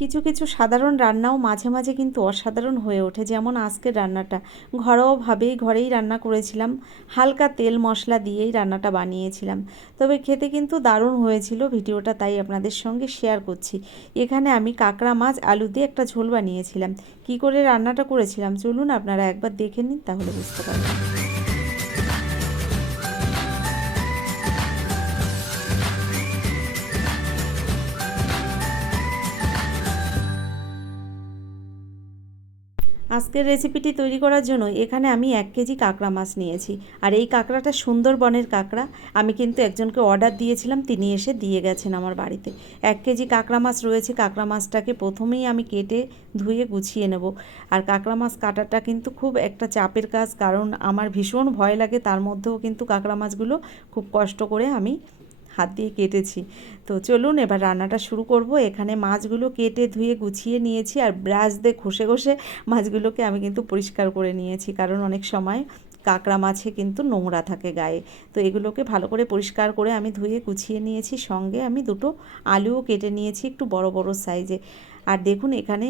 কিছু কিছু সাধারণ রান্নাও মাঝে মাঝে কিন্তু অসাধারণ হয়ে ওঠে, যেমন আজকের রান্নাটা ঘরোয়াভাবেই ঘরেই রান্না করেছিলাম, হালকা তেল মশলা দিয়েই রান্নাটা বানিয়েছিলাম। তবে খেতে কিন্তু দারুণ হয়েছিল, ভিডিওটা তাই আপনাদের সঙ্গে শেয়ার করছি। এখানে আমি কাঁকড়া মাছ আলু দিয়ে একটা ঝোল বানিয়েছিলাম। কি করে রান্নাটা করেছিলাম চলুন আপনারা একবার দেখে নিন, তাহলে বুঝতে পারবেন। আজকের রেসিপিটি তৈরি করার জন্য এখানে আমি 1 কেজি কাঁকড়া মাছ নিয়েছি। আর এই কাঁকড়াটা সুন্দরবনের কাঁকড়া। আমি কিন্তু একজনকে অর্ডার দিয়েছিলাম, তিনি এসে দিয়ে গেছেন আমার বাড়িতে। 1 কেজি কাঁকড়া মাছ রয়েছে। কাঁকড়া মাছটাকে প্রথমেই আমি কেটে ধুয়ে গুছিয়ে নেব। আর কাঁকড়া মাছ কাটাটা কিন্তু খুব একটা চাপের কাজ, কারণ আমার ভীষণ ভয় লাগে, তার মধ্যেও কিন্তু কাঁকড়া মাছগুলো খুব কষ্ট করে আমি হাত দিয়ে কেটেছি। তো চলুন এবার রান্নাটা শুরু করব। এখানে মাছগুলো কেটে ধুয়ে গুছিয়ে নিয়েছি, আর ব্রাশ দিয়ে ঘষে ঘষে মাছগুলোকে আমি কিন্তু পরিষ্কার করে নিয়েছি, কারণ অনেক সময় কাঁকড়া মাছে কিন্তু নোংরা থাকে গায়ে। তো এগুলোকে ভালো করে পরিষ্কার করে আমি ধুয়ে গুছিয়ে নিয়েছি। সঙ্গে আমি দুটো আলুও কেটে নিয়েছি একটু বড় বড় সাইজে। আর দেখুন এখানে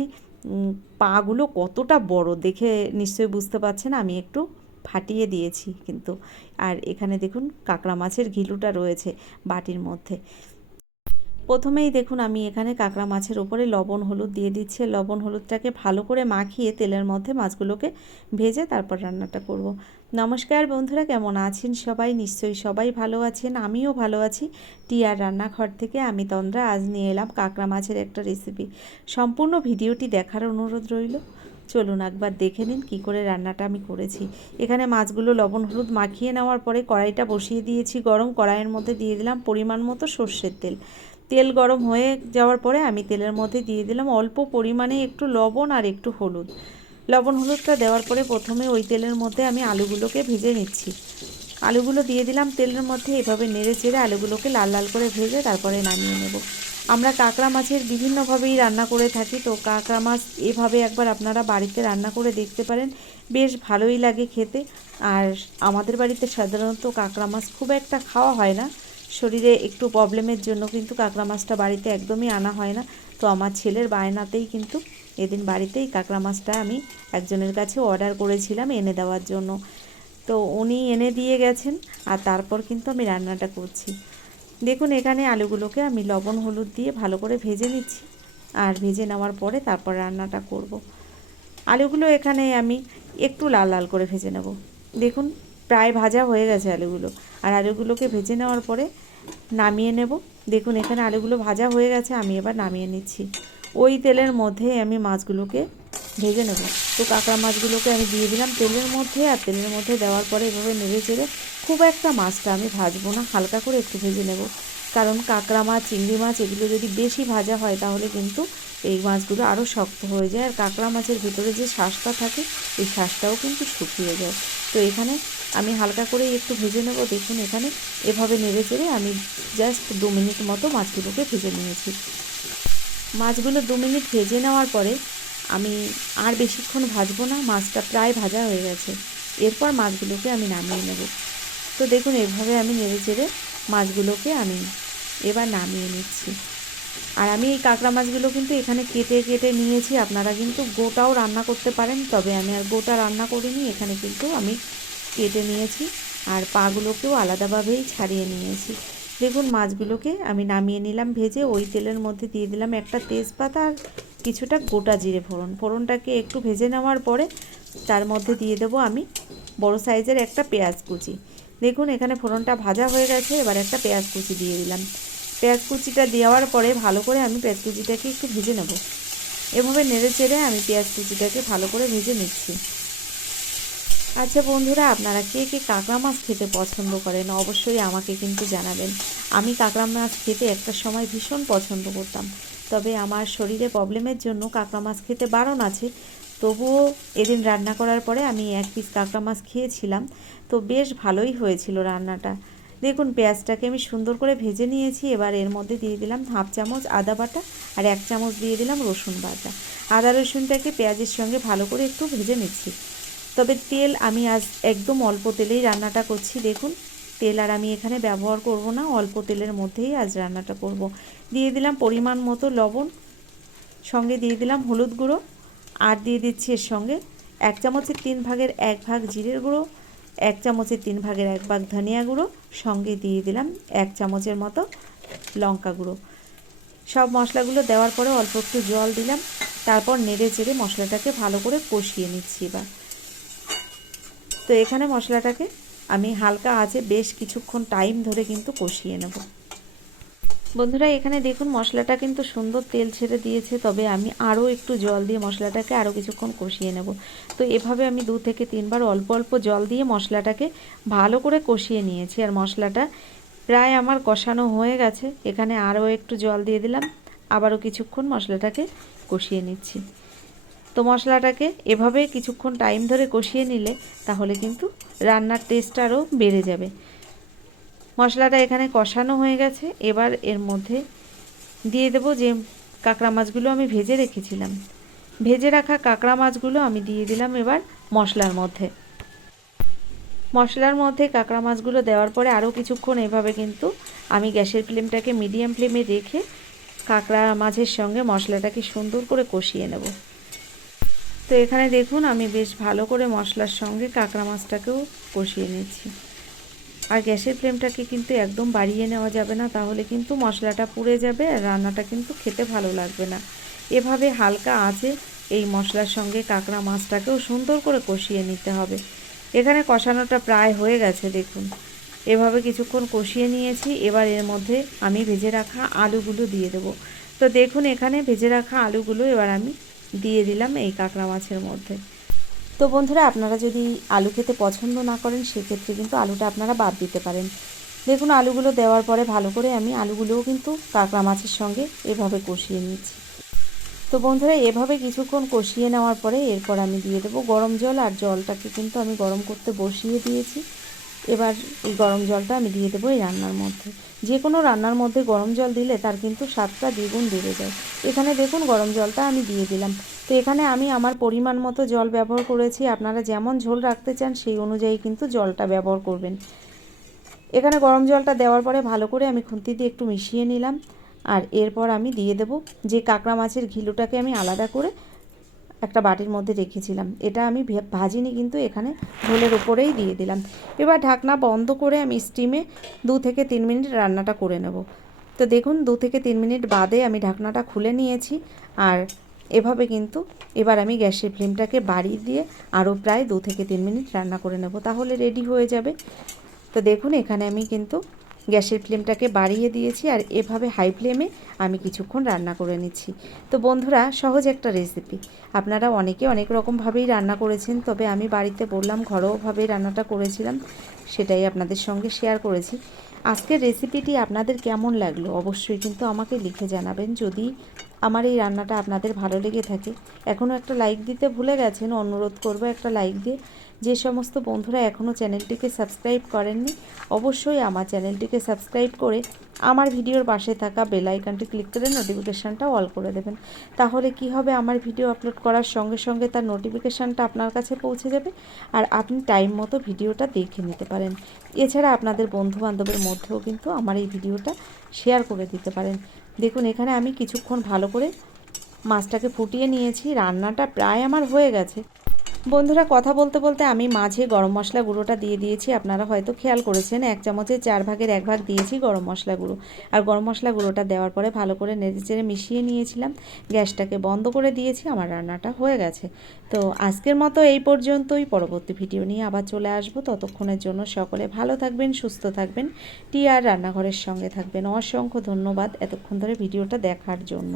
পাগুলো কতটা বড় দেখে নিশ্চয়ই বুঝতে পারছেন, আমি একটু ফাটিয়ে দিয়েছি কিন্তু। আর এখানে দেখুন কাঁকড়া মাছের ঘিলুটা রয়েছে বাটির মধ্যে। প্রথমেই দেখুন আমি এখানে কাঁকড়া মাছের ওপরে লবণ হলুদ দিয়ে দিচ্ছি। লবণ হলুদটাকে ভালো করে মাখিয়ে তেলের মধ্যে মাছগুলোকে ভেজে তারপর রান্নাটা করব। নমস্কার বন্ধুরা, কেমন আছেন সবাই? নিশ্চয়ই সবাই ভালো আছেন, আমিও ভালো আছি। টিয়ার রান্নাঘর থেকে আমি তন্দ্রা আজ নিয়ে এলাম কাঁকড়া মাছের একটা রেসিপি। সম্পূর্ণ ভিডিওটি দেখার অনুরোধ রইল। চলুন একবার দেখে নিন কী করে রান্নাটা আমি করেছি। এখানে মাছগুলো লবণ হলুদ মাখিয়ে নেওয়ার পরে কড়াইটা বসিয়ে দিয়েছি গরম। কড়াইয়ের মধ্যে দিয়ে দিলাম পরিমাণ মতো সর্ষের তেল। তেল গরম হয়ে যাওয়ার পরে আমি তেলের মধ্যে দিয়ে দিলাম অল্প পরিমাণে একটু লবণ আর একটু হলুদ। লবণ হলুদটা দেওয়ার পরে প্রথমে ওই তেলের মধ্যে আমি আলুগুলোকে ভেজে নিচ্ছি। আলুগুলো দিয়ে দিলাম তেলের মধ্যে, এভাবে নেড়ে চেড়ে আলুগুলোকে লাল লাল করে ভেজে তারপরে নামিয়ে নেব। আমরা কাঁকড়া মাছের বিভিন্নভাবেই রান্না করে থাকি, তো কাঁকড়া মাছ এভাবে একবার আপনারা বাড়িতে রান্না করে দেখতে পারেন, বেশ ভালোই লাগে খেতে। আর আমাদের বাড়িতে সাধারণত কাঁকড়া মাছ খুব একটা খাওয়া হয় না, শরীরে একটু প্রবলেমের জন্য কিন্তু কাঁকড়া মাছটা বাড়িতে একদমই আনা হয় না। তো আমার ছেলের বায়নাতেই কিন্তু এদিন বাড়িতেই কাঁকড়া মাছটা আমি একজনের কাছে অর্ডার করেছিলাম এনে দেওয়ার জন্য। তো উনি এনে দিয়ে গেছেন, আর তারপর কিন্তু আমি রান্নাটা করছি। দেখুন এখানে আলুগুলোকে আমি লবণ হলুদ দিয়ে ভালো করে ভেজে নিচ্ছি, আর ভেজে নেওয়ার পরে তারপর রান্নাটা করব। আলুগুলো এখানে আমি একটু লাল লাল করে ভেজে নেব। দেখুন প্রায় ভাজা হয়ে গেছে আলুগুলো। আর আলুগুলোকে ভেজে নেওয়ার পরে নামিয়ে নেব। দেখুন এখানে আলুগুলো ভাজা হয়ে গেছে, আমি এবার নামিয়ে নিচ্ছি। ওই তেলের মধ্যে আমি মাছগুলোকে ভেজে নেব। তো কাঁকড়া মাছগুলোকে আমি দিয়ে দিলাম তেলের মধ্যে, আর তেলের মধ্যে দেওয়ার পরে এভাবে নেড়ে চেড়ে, খুব একটা মাছটা আমি ভাজবো না, হালকা করে একটু ভেজে নেব। কারণ কাঁকড়া মাছ চিংড়ি মাছ এগুলো যদি বেশি ভাজা হয় তাহলে কিন্তু এই মাছগুলো আরও শক্ত হয়ে যায়, আর কাঁকড়া মাছের ভিতরে যে শাঁসটা থাকে এই শাঁসটাও কিন্তু শুকিয়ে যায়। তো এখানে আমি হালকা করেই একটু ভেজে নেব। দেখুন এখানে এভাবে নেড়ে চেড়ে আমি জাস্ট 2 মিনিট মতো মাছগুলোকে ভেজে নিয়েছি। মাছগুলো 2 মিনিট ভেজে নেওয়ার পরে আমি আর বেশিক্ষণ ভাজবো না, মাছটা প্রায় ভাজা হয়ে গেছে। এরপর মাছগুলোকে আমি নামিয়ে নেব। তো দেখুন এভাবে আমি নেড়ে চেড়ে মাছগুলোকে আমি এবার নামিয়ে নিচ্ছি। আর আমি এই কাঁকড়া মাছগুলো কিন্তু এখানে কেটে কেটে নিয়েছি, আপনারা কিন্তু গোটাও রান্না করতে পারেন, তবে আমি আর গোটা রান্না করিনি, এখানে কিন্তু আমি কেটে নিয়েছি। আর পাগুলোকেও আলাদাভাবেই ছাড়িয়ে নিয়েছি। দেখুন মাছগুলোকে আমি নামিয়ে নিলাম ভেজে। ওই তেলের মধ্যে দিয়ে দিলাম একটা তেজপাতা আর কিছুটা গোটা জিরে ফোড়ন। ফোড়নটাকে একটু ভেজে নেওয়ার পরে তার মধ্যে দিয়ে দেবো আমি বড় সাইজের একটা পেঁয়াজ কুচি। দেখুন এখানে ফোড়নটা ভাজা হয়ে গেছে, এবার একটা পেঁয়াজ কুচি দিয়ে দিলাম। পেঁয়াজ কুচিটা দেওয়ার পরে ভালো করে আমি পেঁয়াজ কুচিটাকে একটু ভেজে নেব। এভাবে নেড়ে চেড়ে আমি পেঁয়াজ কুচিটাকে ভালো করে ভেজে নিচ্ছি। আচ্ছা বন্ধুরা, আপনারা কে কে কাঁকড়া মাছ খেতে পছন্দ করেন অবশ্যই আমাকে কিন্তু জানাবেন। আমি কাঁকড়া মাছ খেতে একটা সময় ভীষণ পছন্দ করতাম, তবে আমার শরীরে প্রবলেমের জন্য কাঁকড়া মাছ খেতে বারণ আছে। তবুও এদিন রান্না করার পরে আমি 1 পিস কাঁকড়া মাছ খেয়েছিলাম, তো বেশ ভালোই হয়েছিল রান্নাটা। দেখুন পেঁয়াজটাকে আমি সুন্দর করে ভেজে নিয়েছি। এবার এর মধ্যে দিয়ে দিলাম হাফ চামচ আদা বাটা, আর 1 চামচ দিয়ে দিলাম রসুন বাটা। আদা রসুনটাকে পেঁয়াজের সঙ্গে ভালো করে একটু ভেজে নিচ্ছি। তবে তেল আমি আজ একদম অল্প তেলেই রান্নাটা করছি। দেখুন তেল আর আমি এখানে ব্যবহার করব না, অল্প তেলের মধ্যেই আজ রান্নাটা করব। দিয়ে দিলাম পরিমাণ মতো লবণ, সঙ্গে দিয়ে দিলাম হলুদ গুঁড়ো, আর দিয়ে দিচ্ছি এর সঙ্গে 1 চামচের 3 ভাগের 1 ভাগ জিরের গুঁড়ো, 1 চামচের 3 ভাগের 1 ভাগ ধনিয়া গুঁড়ো, সঙ্গে দিয়ে দিলাম 1 চামচের মতো লঙ্কা গুঁড়ো। সব মশলাগুলো দেওয়ার পরে অল্প একটু জল দিলাম, তারপর নেড়ে চেড়ে মশলাটাকে ভালো করে কষিয়ে নিচ্ছি এবার। তো এখানে মশলাটাকে আমি হালকা আঁচে বেশ কিছুক্ষণ টাইম ধরে কিন্তু কষিয়ে নেব। বন্ধুরা এখানে দেখুন মশলাটা কিন্তু সুন্দর তেল ছেড়ে দিয়েছে, তবে আমি আরও একটু জল দিয়ে মশলাটাকে আরও কিছুক্ষণ কষিয়ে নেব। তো এভাবে আমি 2 থেকে 3 বার অল্প অল্প জল দিয়ে মশলাটাকে ভালো করে কষিয়ে নিয়েছি। আর মশলাটা প্রায় আমার কষানো হয়ে গেছে, এখানে আরও একটু জল দিয়ে দিলাম, আবারও কিছুক্ষণ মশলাটাকে কষিয়ে নিচ্ছি। তো মশলাটাকে এভাবে কিছুক্ষণ টাইম ধরে কষিয়ে নিলে তাহলে কিন্তু রান্নার টেস্ট আরও বেড়ে যাবে। মশলাটা এখানে কষানো হয়ে গেছে, এবার এর মধ্যে দিয়ে দেব যে কাঁকড়া মাছগুলো আমি ভেজে রেখেছিলাম। ভেজে রাখা কাঁকড়া মাছগুলো আমি দিয়ে দিলাম এবার মশলার মধ্যে। মশলার মধ্যে কাঁকড়া মাছগুলো দেওয়ার পরে আরও কিছুক্ষণ এভাবে কিন্তু আমি গ্যাসের ফ্লেমটাকে মিডিয়াম ফ্লেমে রেখে কাঁকড়া মাছের সঙ্গে মশলাটাকে সুন্দর করে কষিয়ে নেব। তো এখানে দেখুন আমি বেশ ভালো করে মশলার সঙ্গে কাঁকড়া মাছটাকেও কষিয়ে নিচ্ছি। আর গ্যাসের ফ্লেমটাকে কিন্তু একদম বাড়িয়ে নেওয়া যাবে না, তাহলে কিন্তু মশলাটা পুড়ে যাবে আর রান্নাটা কিন্তু খেতে ভালো লাগবে না। এভাবে হালকা আঁচে এই মশলার সঙ্গে কাঁকড়া মাছটাকেও সুন্দর করে কষিয়ে নিতে হবে। এখানে কষানোটা প্রায় হয়ে গেছে, দেখুন এভাবে কিছুক্ষণ কষিয়ে নিয়েছি। এবার এর মধ্যে আমি ভেজে রাখা আলুগুলো দিয়ে দেবো। তো দেখুন এখানে ভেজে রাখা আলুগুলো এবার আমি দিয়ে দিলাম এই কাঁকড়া মাছের মধ্যে। তো বন্ধুরা আপনারা যদি আলু খেতে পছন্দ না করেন সেক্ষেত্রে কিন্তু আলুটা আপনারা বাদ দিতে পারেন। দেখুন আলুগুলো দেওয়ার পরে ভালো করে আমি আলুগুলোও কিন্তু কাঁকড়া মাছের সঙ্গে এভাবে কষিয়ে নিচ্ছি। তো বন্ধুরা এভাবে কিছুক্ষণ কষিয়ে নেওয়ার পরে এরপর আমি দিয়ে দেবো গরম জল। আর জলটাকে কিন্তু আমি গরম করতে বসিয়ে দিয়েছি। এবার এই গরম জলটা আমি দিয়ে দেবো এই রান্নার মধ্যে। যে কোনো রান্নার মধ্যে গরম জল দিলে তার কিন্তু স্বাদটা দ্বিগুণ বেড়ে যায়। এখানে দেখুন গরম জলটা আমি দিয়ে দিলাম। তো এখানে আমি আমার পরিমাণ মতো জল ব্যবহার করেছি, আপনারা যেমন ঝোল রাখতে চান সেই অনুযায়ী কিন্তু জলটা ব্যবহার করবেন। এখানে গরম জলটা দেওয়ার পরে ভালো করে আমি খুন্তি দিয়ে একটু মিশিয়ে নিলাম। আর এরপর আমি দিয়ে দেব যে কাঁকড়া মাছের ঘিলুটাকে আমি আলাদা করে একটা বাটির মধ্যে রেখেছিলাম, এটা আমি ভাজিনি কিন্তু এখানে ঝোলের উপরেই দিয়ে দিলাম। এবার ঢাকনা বন্ধ করে আমি স্টিমে 2 থেকে 3 মিনিট রান্নাটা করে নেব। তো দেখুন 2 থেকে 3 মিনিট বাদে আমি ঢাকনাটা খুলে নিয়েছি। আর এভাবে কিন্তু এবার আমি গ্যাসের ফ্লেমটাকে বাড়িয়ে দিয়ে আরও প্রায় 2 থেকে 3 মিনিট রান্না করে নেব, তাহলে রেডি হয়ে যাবে। তো দেখুন এখানে আমি কিন্তু গ্যাসের ফ্লেমটাকে বাড়িয়ে দিয়েছি আর এভাবে হাই ফ্লেমে আমি কিছুক্ষণ রান্না করে নিচ্ছি। তো বন্ধুরা সহজ একটা রেসিপি, আপনারা অনেকে অনেক রকমভাবেই রান্না করেছেন, তবে আমি বাড়িতে বললাম ঘরোয়াভাবেই রান্নাটা করেছিলাম, সেটাই আপনাদের সঙ্গে শেয়ার করেছি। আজকের রেসিপিটি আপনাদের কেমন লাগলো অবশ্যই কিন্তু আমাকে লিখে জানাবেন। যদি আমার এই রান্নাটা আপনাদের ভালো লেগে থাকে, এখনও একটা লাইক দিতে ভুলে গেছেন, অনুরোধ করব একটা লাইক দিয়ে। যে সমস্ত বন্ধুরা এখনও চ্যানেলটিকে সাবস্ক্রাইব করেননি অবশ্যই আমার চ্যানেলটিকে সাবস্ক্রাইব করে আমার ভিডিওর পাশে থাকা বেল আইকনটি ক্লিক করে নোটিফিকেশানটা অল করে দেবেন। তাহলে কি হবে, আমার ভিডিও আপলোড করার সঙ্গে সঙ্গে তার নোটিফিকেশানটা আপনার কাছে পৌঁছে যাবে আর আপনি টাইম মতো ভিডিওটা দেখে নিতে পারেন। এছাড়া আপনাদের বন্ধুবান্ধবের মধ্যেও কিন্তু আমার এই ভিডিওটা শেয়ার করে দিতে পারেন। দেখুন এখানে আমি কিছুক্ষণ ভালো করে মাছটাকে ফুটিয়ে নিয়েছি, রান্নাটা প্রায় আমার হয়ে গেছে। বন্ধুরা কথা বলতে বলতে আমি মাঝে গরম মশলা গুঁড়োটা দিয়ে দিয়েছি, আপনারা হয়তো খেয়াল করেছেন 1 চামচের 4 ভাগের 1 ভাগ দিয়েছি গরম মশলা গুঁড়ো। আর গরম মশলা গুঁড়োটা দেওয়ার পরে ভালো করে নেড়েচেড়ে মিশিয়ে নিয়েছিলাম, গ্যাসটাকে বন্ধ করে দিয়েছি, আমার রান্নাটা হয়ে গেছে। তো আজকের মতো এই পর্যন্তই, পরবর্তী ভিডিও নিয়ে আবার চলে আসবো। ততক্ষণের জন্য সকলে ভালো থাকবেন, সুস্থ থাকবেন, টিআর রান্নাঘরের সঙ্গে থাকবেন। অসংখ্য ধন্যবাদ এতক্ষণ ধরে ভিডিওটা দেখার জন্য।